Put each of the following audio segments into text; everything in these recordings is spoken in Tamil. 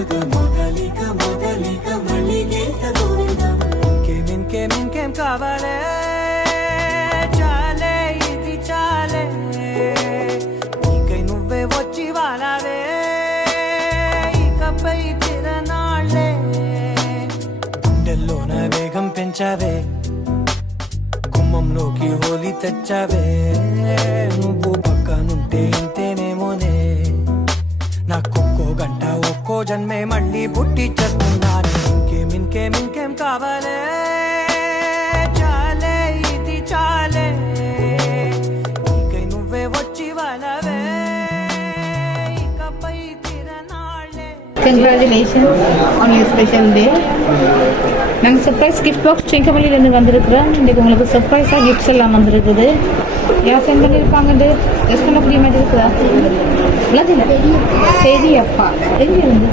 మొదగ మొదలిక మొదలిక మల్లిగేత గోవిందం ఇంకేం ఇంకేం ఇంకేం కావాలే? చాలే ఇది చాలే. నీకై నువ్వే వచ్చి వాలావే. ఇకపై తిరనాళ్ళే గుండెల్లోన వేగం పెంచావే. కుమ్మంలోకి హోలీ తెచ్చావే. నువ్వు జన్మే మళ్ళీ పుట్టి చేస్తున్నాను ఇంకేం ఇంకేం ఇంకేం కావాలే? చాలే ఇది చాలే. ఇకై నువ్వే వచ్చి వాళ్ళవే ఇకపై తిరనాళ్ళే. Congratulations on your special day நாங்கள் சர்ப்ரைஸ் கிஃப்ட் பாக்ஸ் செங்கமல்லிலேருந்து வந்திருக்கிறோம். இன்றைக்கு உங்களுக்கு சர்ப்ரைஸாக கிஃப்ட்ஸ் எல்லாம் வந்திருக்குது. யார் சென்ட் பண்ணியிருப்பாங்கன்ட்டு ரெஸ்ட் பண்ண முடிய மாதிரி இருக்குதா உலகில் பெரியப்பா. எங்கேருந்து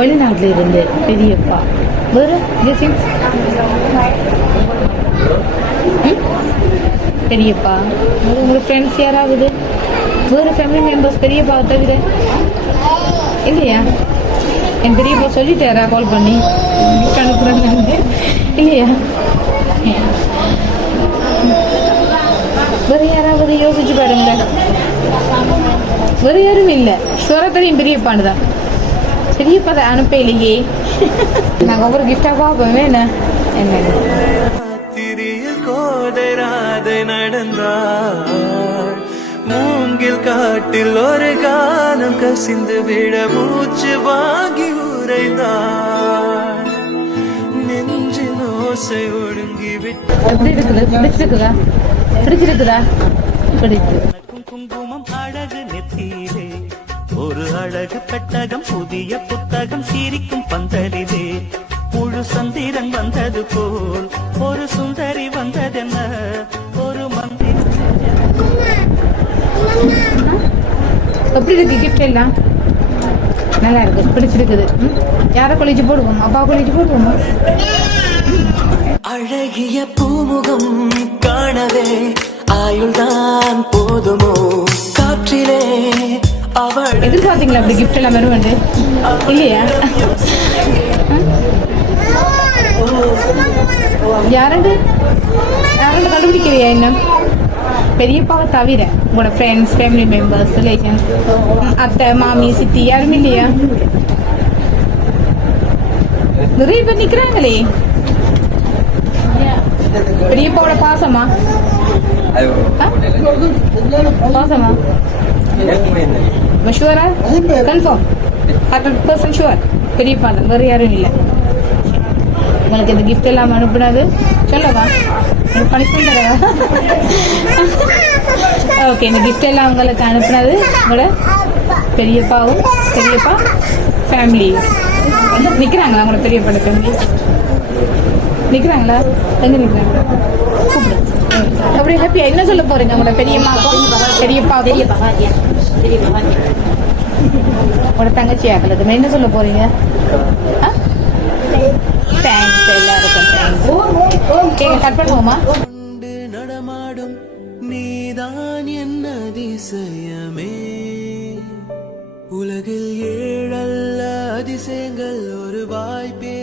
வெளிநாட்டில் இருந்து பெரியப்பா. வேறு கெஸிங்ஸ் பெரியப்பா. வேறு உங்களுக்கு ஃப்ரெண்ட்ஸ் யாராவது? வேறு ஃபேமிலி மெம்பர்ஸ் பெரியப்பா தவிர? இல்லையா? என் பெரியப்பா சொல்லிட்டாரா கால் பண்ணி? gift அனுப்புறேன்னு. இல்லையா? வேறு யாராவது யோசிச்சு பாருங்க. வேறு யாரும் இல்லை. ஷுவராக தெரியும் பெரியப்பான்னு தான். பெரியப்பா தான் அனுப்ப இல்லையே நாங்கள் ஒவ்வொரு கிஃப்டாக பார்ப்போமே என்ன? என்ன? காட்டில் ஒரு காலம் கசிந்து விட மூச்சு வாங்கி உரைந்தாள் நெஞ்சின் ஓசை ஒடுங்கி விட்டு எப்படி இருக்குது பிடிச்சிருக்குதா? பிடிச்சிருக்குதா பிடிச்சு குங்குமம் அழகு நெத்தியிலே. ஒரு அழகு பெட்டகம் புதிய புத்தகம் சிரிக்கும் பந்தலிலே. முழு சந்திரன் வந்தது போல் ஒரு சுந்தரி வந்ததென்ன? எப்படி இருக்கு கிஃப்ட் எல்லாம்? நல்லா இருக்கு பிடிச்சிருக்குது? யாரை கொலிச்சு போடுவோம்? அப்பா கொலிச்சு போடுவோமா? அழகிய பூமுகம் காணவே ஆயுள்தான் போதுமோ? காற்றிலே அவள் எதிர்பார்த்தீங்களா அப்படி கிஃப்ட் எல்லாம் வருவாண்டு இல்லையா? யாரண்டு பெரியப்பாவை தவிர உங்களோட ஃப்ரெண்ட்ஸ் ஃபேமிலி மெம்பர்ஸ் ரிலேஷன்ஸ் அத்தை மாமி சித்தி யாருமே இல்லையா? நிறைய பேர் நிக்கிறாங்களே. பெரியப்பாவோட பாசமா? பாசமா? ஷுவரா கன்ஃபார்ம் ஹண்ட்ரட் பர்சன்ட் ஷுவர் பெரியப்பா தான் வேறு யாரும் இல்லை. உங்களுக்கு இந்த கிஃப்ட் எல்லாம் அனுப்புனது? சொல்லவா? பனிஷ்மெண்ட் தரவா? ஓகே இந்த கிஃப்ட் எல்லாம் உங்களுக்கு அனுப்புனது உங்களோட பெரியப்பாவும் பெரியப்பா ஃபேமிலி நிற்கிறாங்களா உங்களோட பெரியப்பாட ஃபேமிலி நிற்கிறாங்களா எங்கே நிற்கிறாங்க அப்படியே அப்படி ஹாப்பியா என்ன சொல்ல போறீங்க உங்களோட பெரியம்மா பெரியப்பா பெரியப்பா? உங்களோட தங்கச்சி ஆக்களுக்கு என்ன சொல்ல போறீங்க? தேங்க்ஸ் எல்லாருக்கும் தேங்க்ஸ் கேங்க கட் பண்ணுவோமா? நடமாடும் நீதான் என்ன அதிசயமே. உலகில் ஏழல்ல அதிசயங்கள் ஒரு வாய்ப்பே